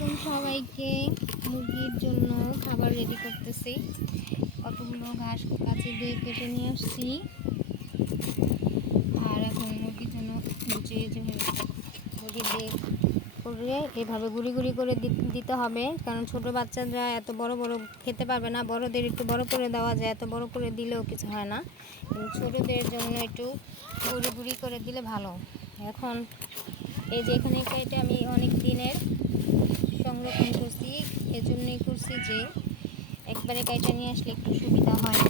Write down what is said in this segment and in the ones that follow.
আলাইকুম সবাইকে মুরগির জন্য খাবার রেডি করতেছি। কতগুলো ঘাস কাছে দিয়ে কেটে নিয়ে আসছি। আর এখন মুরগির জন্য নিচে যেভাবে মুরগি দিয়ে করে এভাবে গুঁড়ি গুঁড়ি করে দিতে হবে। কারণ ছোট বাচ্চারা এত বড় বড় খেতে পারবে না। বড়দের একটু বড় করে দেওয়া যায়। এত বড় করে দিলেও কিছু হয় না। ছোটদের জন্য একটু গুঁড়ি গুঁড়ি করে দিলে ভালো। এখন এই যে এখানে এটা আমি অনেক দিনের এজন্যই করছি যে একবারে কাইটা নিয়ে আসলে একটু সুবিধা হয়।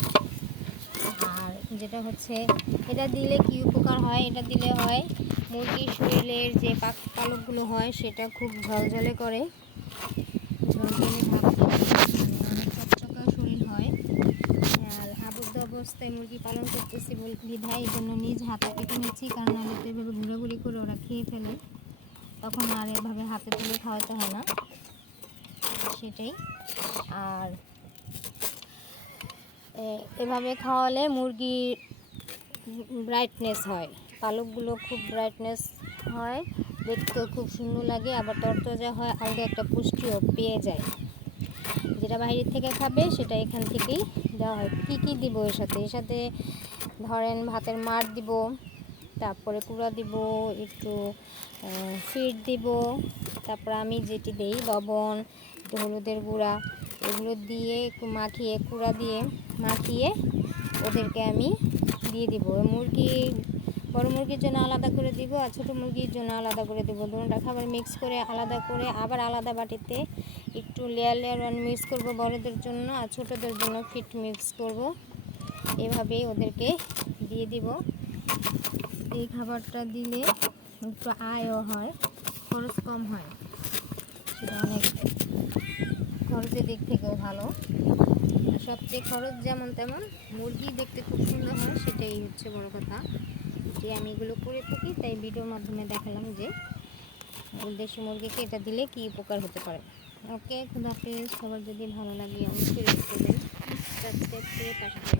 আর যেটা হচ্ছে, এটা দিলে কি উপকার হয়? এটা দিলে হয় মুরগির শরীরের যে পাক পালকগুলো হয়, সেটা খুব ঝলঝলে করে। ঝলঝলে শরীর হয়। আর অবস্থায় মুরগি পালন করতেছি বল এই জন্য নিজ হাতে কেটে নিচ্ছি, কারণ আমি তো এভাবে করে ওরা খেয়ে ফেলে। তখন আর এভাবে হাতে তুলে খাওয়াতে হয় না। সেটাই। আর এভাবে খাওয়ালে মুরগির ব্রাইটনেস হয়। পালকগুলো খুব ব্রাইটনেস হয়, দেখতেও খুব সুন্দর লাগে, আবার তরতাজা হয়, আলাদা একটা পুষ্টিও পেয়ে যায়। যেটা বাইরের থেকে খাবে, সেটা এখান থেকেই দেওয়া হয়। কী কী দিব এর সাথে? এর সাথে ধরেন ভাতের মার দিব, তারপরে কুড়া দিব, একটু ফিড দিব, তারপর আমি যেটি দেই লবণ একটু হলুদের গুঁড়া, এগুলো দিয়ে মাখিয়ে, কুড়া দিয়ে মাখিয়ে ওদেরকে আমি দিয়ে দিব। মুরগি, বড় মুরগির জন্য আলাদা করে দিব আর ছোটো মুরগির জন্য আলাদা করে দিব। দুটোটা খাবার মিক্স করে আলাদা করে আবার আলাদা বাটিতে একটু লেয়ার লেয়ার মিক্স করব বড়দের জন্য আর ছোটোদের জন্য ফিট মিক্স করব। এভাবেই ওদেরকে দিয়ে দিব। এই খাবারটা দিলে একটু আয়ও হয়, খরচ কম হয়। সেটা অনেক। খরচের দিক থেকেও ভালো। সবচেয়ে খরচ যেমন তেমন, মুরগি দেখতে খুব সুন্দর হয়, সেটাই হচ্ছে বড় কথা। যে আমি এগুলো করে থাকি, তাই ভিডিওর মাধ্যমে দেখালাম যে, দেশি মুরগিকে এটা দিলে কি উপকার হতে পারে। ওকে খুদাফিজ সবার যদি ভালো লাগে অবশ্যই করে